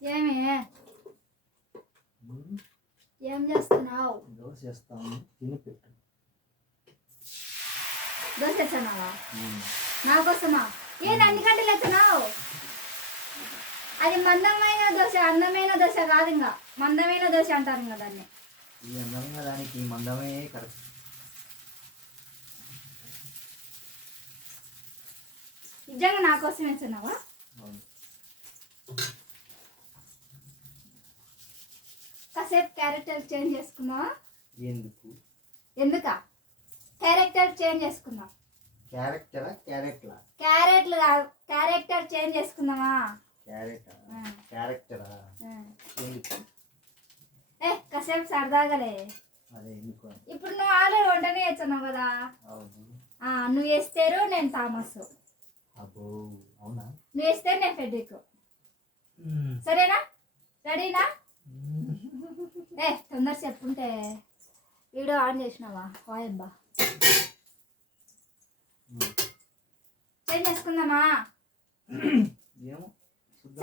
ఏమి ఏం చేస్తున్నావు? దోశ చేస్తాను, తిని పెట్టు. దోశ వేస్తున్నావా నా కోసమా? ఏంది అన్ని గంటలు ఎత్తున్నావు? అది మందమైన దోశ, అందమైన దోశ కాదు. ఇంకా మందమైన దోశ అంటారు ఇంకా దాన్ని. ఈ అందమైన దానికి మందమే కరెక్ట్. నిజంగా నా కోసం వేస్తున్నావా? కాసేపు క్యారెక్టర్ చేంజ్ చేసుకున్నావా? ఎందుకా క్యారెక్టర్ చేంజ్ చేసుకున్నావు? క్యారెక్టరా క్యారెక్టరా? క్యారెట్లు కాదు, క్యారెక్టర్ చేంజ్ చేసుకున్నావా? క్యారెక్టరా? కాసేపు సరదాగలే. ఇప్పుడు నువ్వు ఆల్రెడీ వంటనే వేస్తున్నావు కదా. నువ్వు వేస్తారు, నేను థామస్. నువ్వు వేస్తే నేను ఫెడ్రిక్. సరేనా? రెడీనా? తొందర చెప్పుంటే వీడియో ఆన్ చేసినావా? వాయబ్బా, చేంజ్ చేసుకుందామా?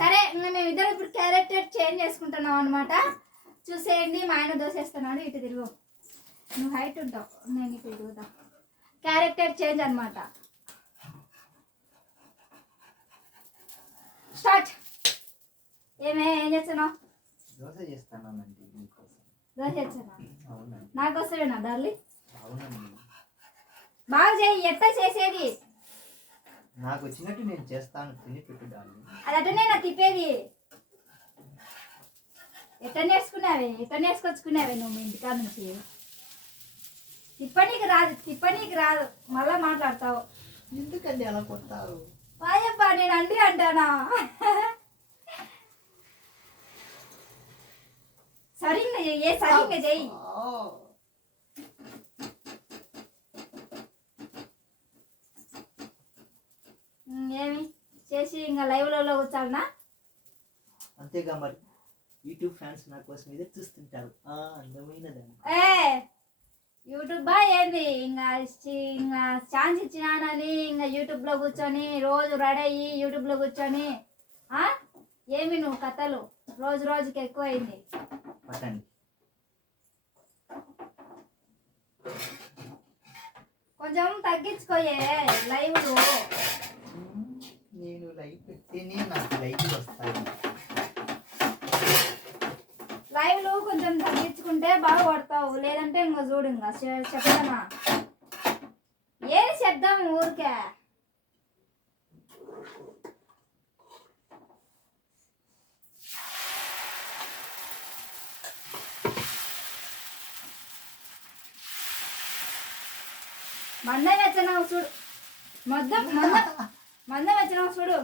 సరే, మేమిద్దరం ఇప్పుడు క్యారెక్టర్ చేంజ్ చేసుకుంటున్నాం అనమాట. చూసేయండి. మా ఆయన దోశ వేస్తున్నాడు. ఇటు తిరుగు, నువ్వు హైట్ ఉంటావు, నేను ఇటు తిరుగుతా. క్యారెక్టర్ చేంజ్ అనమాట. స్టార్ట్. ఏం చేస్తున్నావు? దోశ చేస్తానండి. దోశ చేస్తున్నా నాకోసమేనా డార్లీ? బాగా చేయి. ఎట్లా చేసేది? నాకు వచ్చినట్టు నేను చేస్తాను, తిని పెట్టు డార్లీ. అది అటనే నా తిప్పేది. ఎట్లా నేర్చుకొచ్చుకున్నావే నువ్వు మీ ఇంటికాడ నుంచి? తిప్పనీకి రాదు మళ్ళా మాట్లాడతావు. ఎందుకండి అలా కొట్టారు? వాయబ్బా, నేను అంటానా? సరిగ్గా చెయ్యి, సరిగ్గా చెయ్యి. ఏమి చేసి ఇంకా లైవ్లలో కూర్చోాలనా? అంతేగా మరి. యూట్యూబ్ ఫ్యాన్స్ నా కోసం ఇదే చూస్తుంటారు. అందమైనదని. యూట్యూబ్ ఏంది ఇంకా ఛాన్స్ ఇచ్చినానని ఇంకా యూట్యూబ్లో కూర్చొని రోజు రెడీ అయ్యి యూట్యూబ్లో కూర్చొని ఏమి నువ్వు కథలు రోజు రోజుకి ఎక్కువైంది. పట్టండి. కొంచెం తగ్గించుకోయే లైవ్లు. నేను లైవ్ పెట్టేనే నాకు లైవ్ వస్తాయి. లైవ్లు కొంచెం తగ్గించుకుంటే బాగా పడతావు. లేదంటే ఇంకా చూడు, ఇంకా చెప్తానా? ఏది చెప్దాం ఊరికే. మందం వచ్చినావు చూడు, మందం వచ్చినావు చూడు.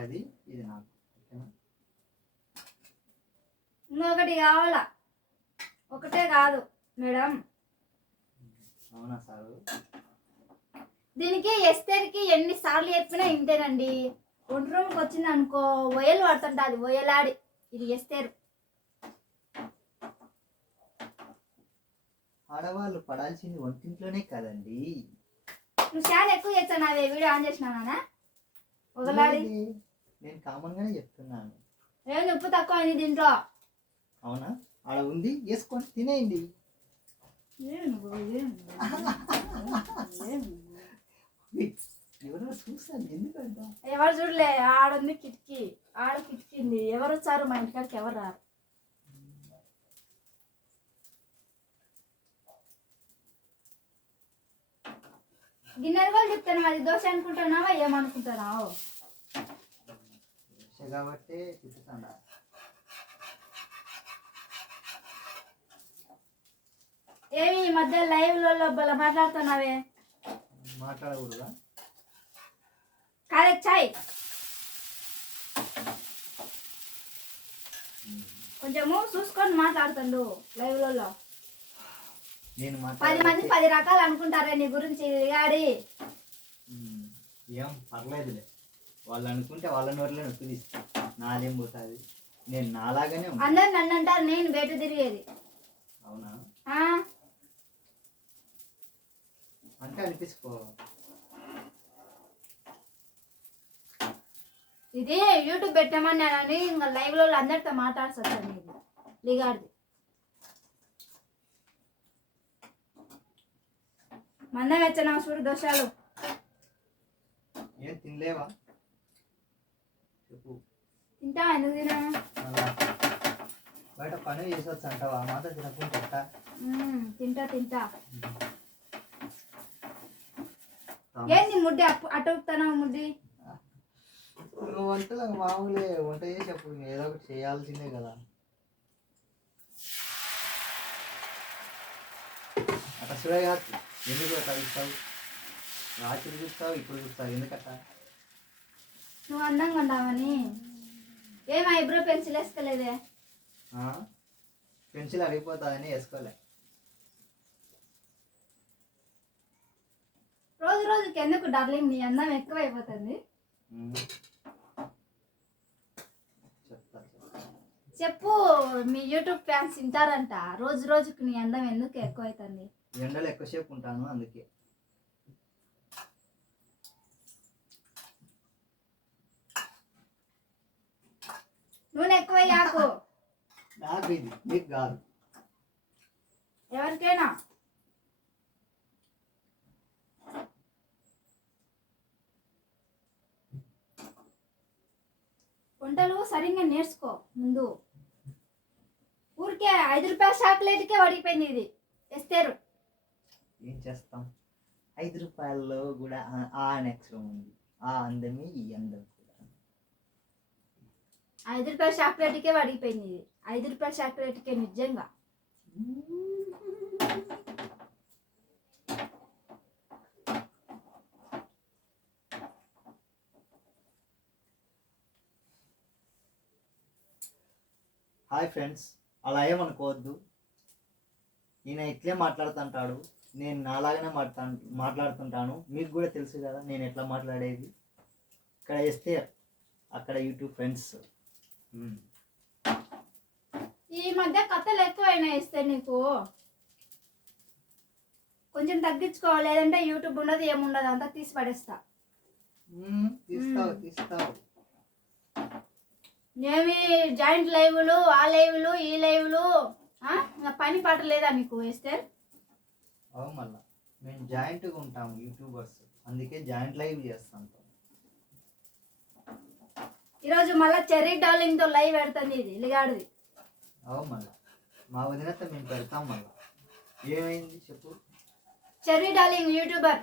అది ఇది నాకు ఇంకొకటి కావాలా? ఒకటే కాదు మేడం. అవునా సారు? దీనికి ఎస్తేరికి ఎన్నిసార్లు చెప్పినా ఇంతేనండి. ఒంటి రూమ్కి వచ్చింది అనుకో, ఒయలు పడుతుంటుంది, ఒయలాడి. ఇది ఎస్తేరు. ఆడవాళ్ళు పడాల్సింది వంటింట్లోనే కదండి. నువ్వు చాలా ఎక్కువ చేస్తాను. అదే వీడియో ఆన్ చేసినానా? ఒకలాడి నేను కామన్ గానే చెప్తున్నాను. ఏం ఉప్పు తక్కువ అయింది దీంట్లో. అవునా? ఆడ ఉంది, వేసుకొని తినేయండి. ఎవరో చూస్తాను, ఎందుకంట? ఎవరు చూడలే. ఆడుంది కిటికీ, ఆడ కిటికీంది. ఎవరు వచ్చారు మా ఇంటికాడికి? ఎవరు రారు. గిన్నెలు కూడా చెప్తాను. అది దోశ అనుకుంటున్నావా ఏమనుకుంటున్నావు? దోశ కాబట్టి తిప్పుతాడా? ఏమి ఈ మధ్య లైవ్లలో మాట్లాడుతున్నావే? మాట్లాడకూడదా? కాదే చాయ్ కొంచెము చూసుకొని మాట్లాడుతుండు లైవ్లలో. 10 మంది 10 రకాలు అనుకుంటారే నీ గురించి. గాడి ఏం పర్లేదులే, వాళ్ళు అనుకుంటే వాళ్ళ నోట్లే నొప్పి తీస్తా. నాదేం పోతుంది, నేను నాలాగానే. అందరు నన్ను అంటారు నేను బయట తిరిగేది. అవునా? తినిపించుకో. ఇది యూట్యూబ్ పెట్టమన్నానని ఇంకా లైవ్ లో అందరితో మాట్లాడుతుంది ఇది లిగాడిది. మందం వెచ్చనా చూడు దోషాలు. ఏం తినలేవా చెప్పు. తింటా, ఎందుకు తినా? మళ్ళా బయట పని చేసొచ్చు అంటావా? మాత్రం తినకుండా తింటా తింటా. ఏంది ముడ్డి అటుకుతానా ముడ్డి? నువ్వు వంటలు మామూలే, వంట చేసేప్పుడు ఏదో ఒకటి చేయాల్సిందే కదా. అట్లా చూడగా ఎందుకు అట్లా చూస్తావు? రాత్రి చూస్తావు, ఇప్పుడు చూస్తావు, ఎందుకట్లా? నువ్వు అందంగా ఉండవని. ఏం ఐబ్రో పెన్సిల్ వేసుకోలేదే? పెన్సిల్ అడిగిపోతుందని వేసుకోలే. రోజు రోజుకి ఎందుకు డార్లింగ్ నీ అందం ఎక్కువైపోతుంది? చెప్పు, మీ యూట్యూబ్ ఫ్యాన్స్ వింటారంట. రోజు రోజుకి నీ అందం ఎందుకు ఎక్కువైతుంది? ఎండలు ఎక్కువసేపు ఉంటాను అందుకే. నూనె ఎక్కువయ్యాకు. నాకు ఇది నీకు కాదు, ఎవరికైనా. వంటలు సరిగ్గా నేర్చుకో ముందు. ఊరికే 5 రూపాయల చాక్లెట్కే పడిపోయింది ఇది ఎస్తేరు. ఏం చేస్తాం, 5 రూపాయల్లో కూడా ఆ నెక్స్ట్ ఉంది. ఆ అందమే ఈ అందం కూడా. 5 రూపాయల చాక్లెట్కే పడిపోయింది ఇది. 5 రూపాయల చాక్లెట్కే నిజంగా. హాయ్ ఫ్రెండ్స్, అలా ఏమనుకోవద్దు. ఈయన ఇట్లే మాట్లాడుతుంటాడు, నేను నాలాగానే మాట్లాడుతుంటాను. మీకు కూడా తెలుసు కదా నేను ఎట్లా మాట్లాడేది. ఇక్కడ వేస్తే అక్కడ యూట్యూబ్ ఫ్రెండ్స్. ఈ మధ్య కథలు ఎక్కువైనా ఇస్తే నీకు కొంచెం తగ్గించుకోవాలి, లేదంటే యూట్యూబ్ ఉండదు ఏముండదు, అంతా తీసి పడేస్తా. తీస్తావు ఏమి జాయింట్ లైవ్లు, ఆ లైవ్లు, ఈ లైవ్లు, పని పాట లేదా నీకు వేస్తే? అవు మళ్ళా మేము జాయింట్గా ఉంటాము యూట్యూబర్స్, అందుకే జాయింట్ లైవ్ చేస్తాం. ఈరోజు మళ్ళీ చెర్రీ డార్లింగ్తో లైవ్ పెడుతుంది ఇది లిగాడిది. అవు మళ్ళా మా వదినతో మేము పెడతాం. మళ్ళా ఏమైంది చెప్పు. చెర్రీ డార్లింగ్ యూట్యూబర్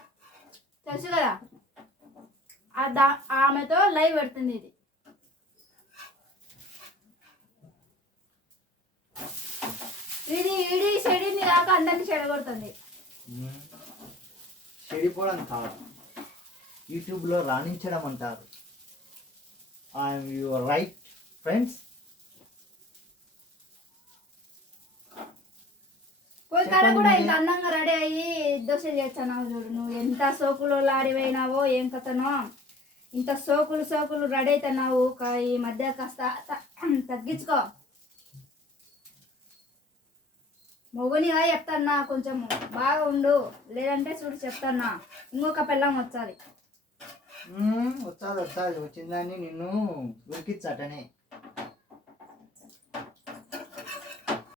తెలుసు కదా, ఆమెతో లైవ్ పెడుతుంది ఇది. ఇది చెడింది కాక అందరినీ చెడగొడుతుంది. చెడిపోవడం కాదు, యూట్యూబ్లో రాణించడం అంటారు. I'm your right friends. పోయి కాడ కూడా ఇంత అందంగా రెడీ అయ్యి దోశ చేస్తున్నావు చూడు. నువ్వు ఎంత సోకులు ఆడిపోయినావో ఏం కథనో, ఇంత సోకులు రెడీ అవుతున్నావు. ఈ మధ్య కాస్త తగ్గించుకో. మొగునిగా చెప్తాన్నా, కొంచెం బాగా ఉండు, లేదంటే చూడు చెప్తాన్నా ఇంకొక పిల్లం వచ్చాది. వచ్చాది వచ్చిందని నిన్ను ఉరికిచ్చటనే.